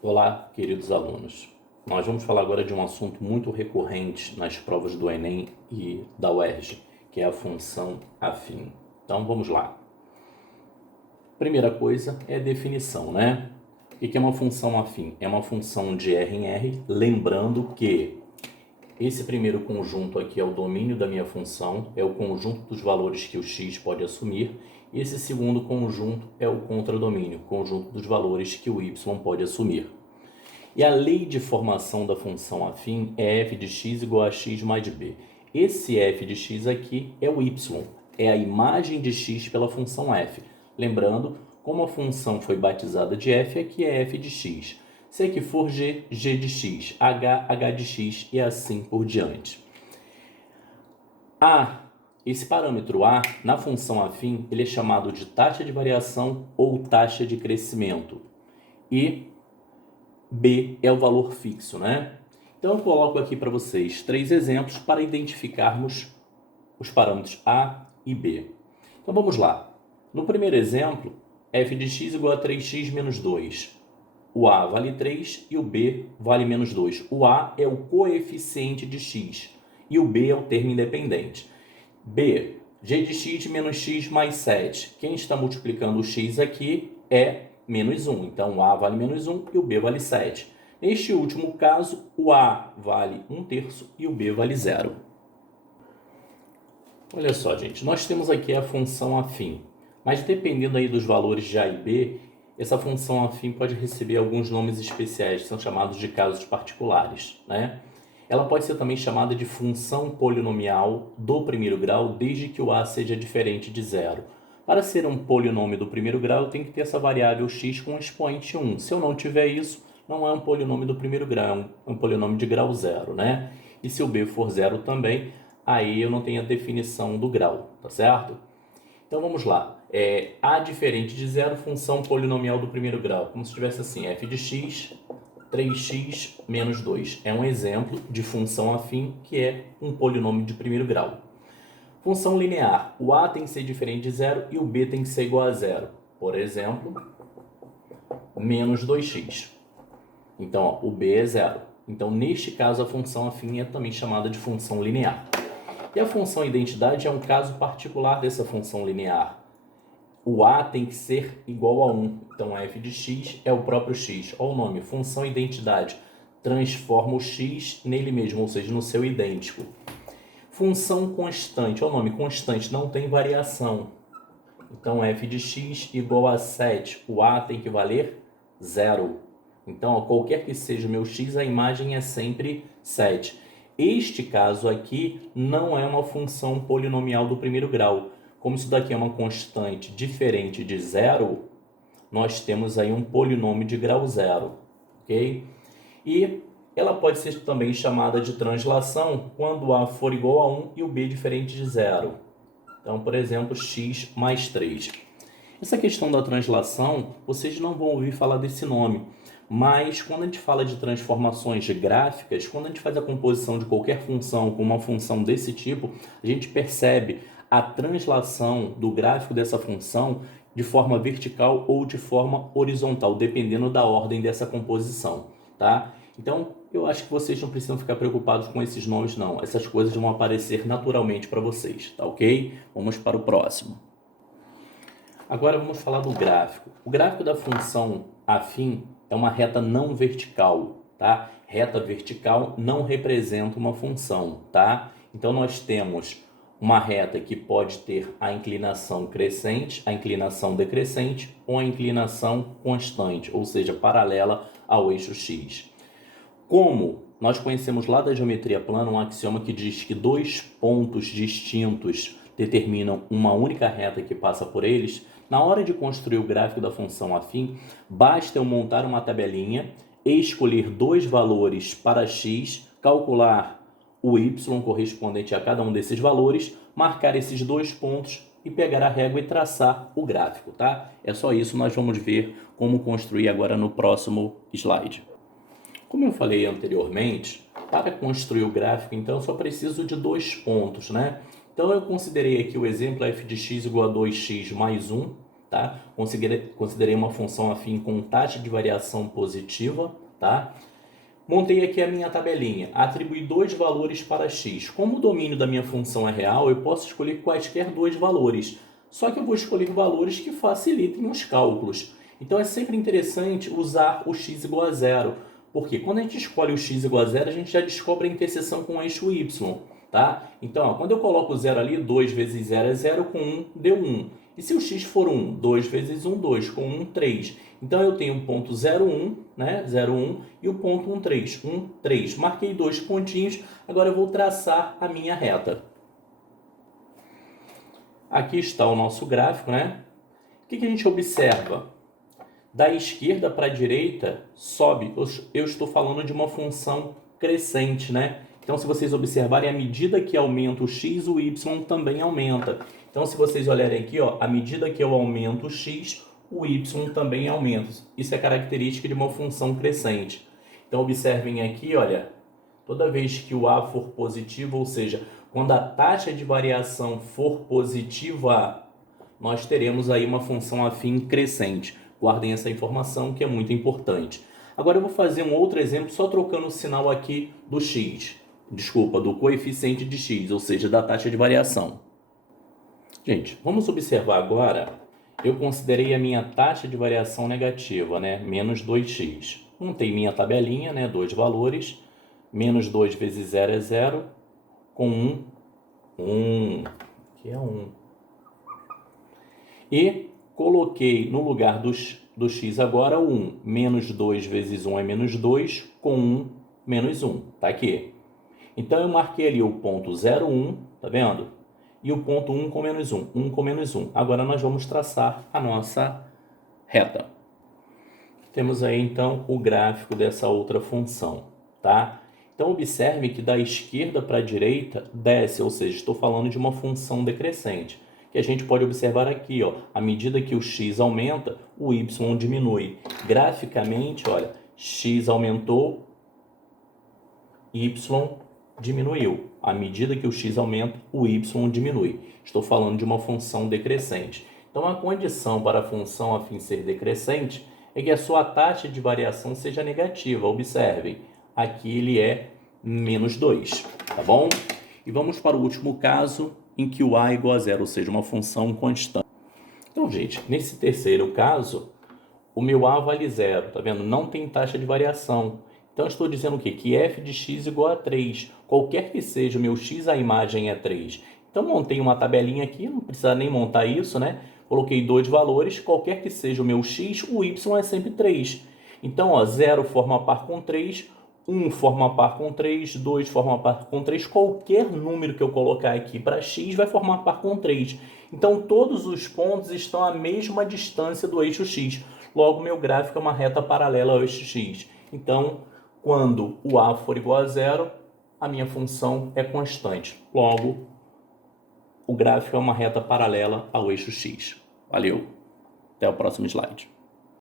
Olá, queridos alunos. Nós vamos falar agora de um assunto muito recorrente nas provas do Enem e da UERJ, que é a função afim. Então, vamos lá. Primeira coisa é a definição, né? O que é uma função afim? É uma função de R em R, lembrando que esse primeiro conjunto aqui é o domínio da minha função, é o conjunto dos valores que o x pode assumir, e esse segundo conjunto é o contradomínio, conjunto dos valores que o y pode assumir. E a lei de formação da função afim é f de x igual a x mais b. Esse f de x aqui é o y, é a imagem de x pela função f. Lembrando, como a função foi batizada de f, aqui é f de x. Se aqui for g, g de x, h de x e assim por diante. Esse parâmetro a, na função afim, ele é chamado de taxa de variação ou taxa de crescimento. E B é o valor fixo, né? Então eu coloco aqui para vocês 3 exemplos para identificarmos os parâmetros A e B. Então vamos lá. No primeiro exemplo, f de x igual a 3x menos 2. O A vale 3 e o B vale menos 2. O A é o coeficiente de x e o B é o termo independente. B, g de x menos x mais 7. Quem está multiplicando o x aqui é menos 1. Então, o A vale menos 1 e o B vale 7. Neste último caso, o A vale 1/3 e o B vale 0. Olha só, gente, nós temos aqui a função afim. Mas dependendo aí dos valores de A e B, essa função afim pode receber alguns nomes especiais, que são chamados de casos particulares, né? Ela pode ser também chamada de função polinomial do primeiro grau, desde que o a seja diferente de zero. Para ser um polinômio do primeiro grau, eu tenho que ter essa variável x com expoente 1. Se eu não tiver isso, não é um polinômio do primeiro grau, é um polinômio de grau zero, né? E se o b for zero também, aí eu não tenho a definição do grau, tá certo? Então vamos lá. A diferente de zero, função polinomial do primeiro grau. Como se tivesse assim, f de x 3x menos 2. É um exemplo de função afim, que é um polinômio de primeiro grau. Função linear. O a tem que ser diferente de zero e o b tem que ser igual a zero. Por exemplo, menos 2x. Então, ó, o b é zero. Então, neste caso, a função afim é também chamada de função linear. E a função identidade é um caso particular dessa função linear. O a tem que ser igual a 1. Então, f de x é o próprio x. Olha o nome, função identidade. Transforma o x nele mesmo, ou seja, no seu idêntico. Função constante. Olha o nome, constante, não tem variação. Então, f de x igual a 7. O a tem que valer 0. Então, qualquer que seja o meu x, a imagem é sempre 7. Este caso aqui não é uma função polinomial do primeiro grau. Como isso daqui é uma constante diferente de zero, nós temos aí um polinômio de grau zero, ok? E ela pode ser também chamada de translação quando A for igual a 1 e o B diferente de zero. Então, por exemplo, x mais 3. Essa questão da translação, vocês não vão ouvir falar desse nome, mas quando a gente fala de transformações gráficas, quando a gente faz a composição de qualquer função com uma função desse tipo, a gente percebe a translação do gráfico dessa função de forma vertical ou de forma horizontal, dependendo da ordem dessa composição, tá? Então, eu acho que vocês não precisam ficar preocupados com esses nomes, não. Essas coisas vão aparecer naturalmente para vocês, tá ok? Vamos para o próximo. Agora vamos falar do gráfico. O gráfico da função afim é uma reta não vertical, tá? Reta vertical não representa uma função, tá? Então nós temos uma reta que pode ter a inclinação crescente, a inclinação decrescente ou a inclinação constante, ou seja, paralela ao eixo x. Como nós conhecemos lá da geometria plana um axioma que diz que dois pontos distintos determinam uma única reta que passa por eles, na hora de construir o gráfico da função afim, basta eu montar uma tabelinha, escolher dois valores para x, calcular o y correspondente a cada um desses valores, marcar esses dois pontos e pegar a régua e traçar o gráfico, tá? É só isso, nós vamos ver como construir agora no próximo slide. Como eu falei anteriormente, para construir o gráfico, então, eu só preciso de dois pontos, né? Então, eu considerei aqui o exemplo f de x igual a 2x mais 1, tá? Considerei uma função afim com taxa de variação positiva, tá? Montei aqui a minha tabelinha, atribuí dois valores para x. Como o domínio da minha função é real, eu posso escolher quaisquer dois valores. Só que eu vou escolher valores que facilitem os cálculos. Então é sempre interessante usar o x igual a zero, porque quando a gente escolhe o x igual a zero, a gente já descobre a interseção com o eixo y, tá? Então, quando eu coloco o zero ali, 2 vezes 0 é 0, com 1 deu 1. E se o x for 1, 2 vezes 1, 2, com 1, 3. Então, eu tenho o ponto 0, 1, né? 0, 1, e o ponto 1, 3. 1, 3. Marquei dois pontinhos, agora eu vou traçar a minha reta. Aqui está o nosso gráfico, né? O que a gente observa? Da esquerda para a direita, sobe. Eu estou falando de uma função crescente, né? Então, se vocês observarem, à medida que aumenta o x, o y também aumenta. Então, se vocês olharem aqui, ó, à medida que eu aumento o x, o y também aumenta. Isso é característica de uma função crescente. Então, observem aqui, olha, toda vez que o a for positivo, ou seja, quando a taxa de variação for positiva, nós teremos aí uma função afim crescente. Guardem essa informação que é muito importante. Agora eu vou fazer um outro exemplo só trocando o sinal aqui do x. Desculpa, do coeficiente de x, ou seja, da taxa de variação. Gente, vamos observar agora. Eu considerei a minha taxa de variação negativa, né? Menos 2x. Montei minha tabelinha, né? Dois valores. Menos 2 vezes 0 é 0. Com 1, 1. Que é 1. E coloquei no lugar do x agora o 1. Menos 2 vezes 1 é menos 2, com 1, menos 1. Tá aqui. Então, eu marquei ali o ponto 0, 1, tá vendo? E o ponto 1 com menos 1, 1 com menos 1. Agora, nós vamos traçar a nossa reta. Temos aí, então, o gráfico dessa outra função, tá? Então, observe que da esquerda para a direita desce, ou seja, estou falando de uma função decrescente. Que a gente pode observar aqui, ó, à medida que o x aumenta, o y diminui. Graficamente, olha, x aumentou, y diminuiu. À medida que o x aumenta, o y diminui. Estou falando de uma função decrescente. Então, a condição para a função a fim ser decrescente é que a sua taxa de variação seja negativa. Observem, aqui ele é menos 2, tá bom? E vamos para o último caso, em que o a é igual a zero, ou seja, uma função constante. Então, gente, nesse terceiro caso, o meu a vale zero, tá vendo? Não tem taxa de variação. Então, eu estou dizendo o quê? Que f de x igual a 3. Qualquer que seja o meu x, a imagem é 3. Então, montei uma tabelinha aqui, não precisa nem montar isso, né? Coloquei dois valores, qualquer que seja o meu x, o y é sempre 3. Então, ó, 0 forma par com 3, 1 forma par com 3, 2 forma par com 3. Qualquer número que eu colocar aqui para x vai formar par com 3. Então, todos os pontos estão à mesma distância do eixo x. Logo, meu gráfico é uma reta paralela ao eixo x. Então, quando o a for igual a zero, a minha função é constante. Logo, o gráfico é uma reta paralela ao eixo x. Valeu! Até o próximo slide.